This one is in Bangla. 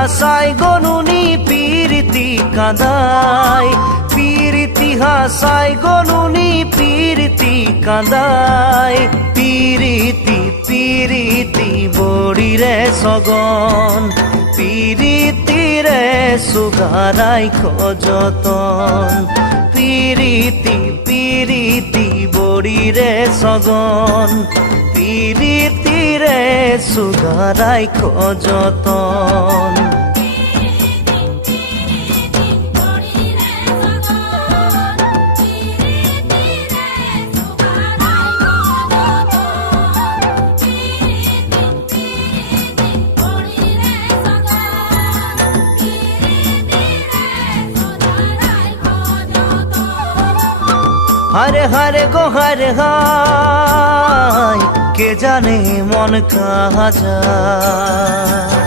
হাসায় গনুনি পিরিতি কাঁদায়, পিরিতি হাসায় গনুনি পিরিতি কাঁদায়। পিরিতি পিরিতি বড়িরে সগন, পিরিতিরে সুগারাই খযতন। পিরিতি পিরিতি বড়িরে সগন, পিরিতিরে সুগারাই খযতন। হারে হারে গো হারে হায়, কে জানে মন কাহা যায়।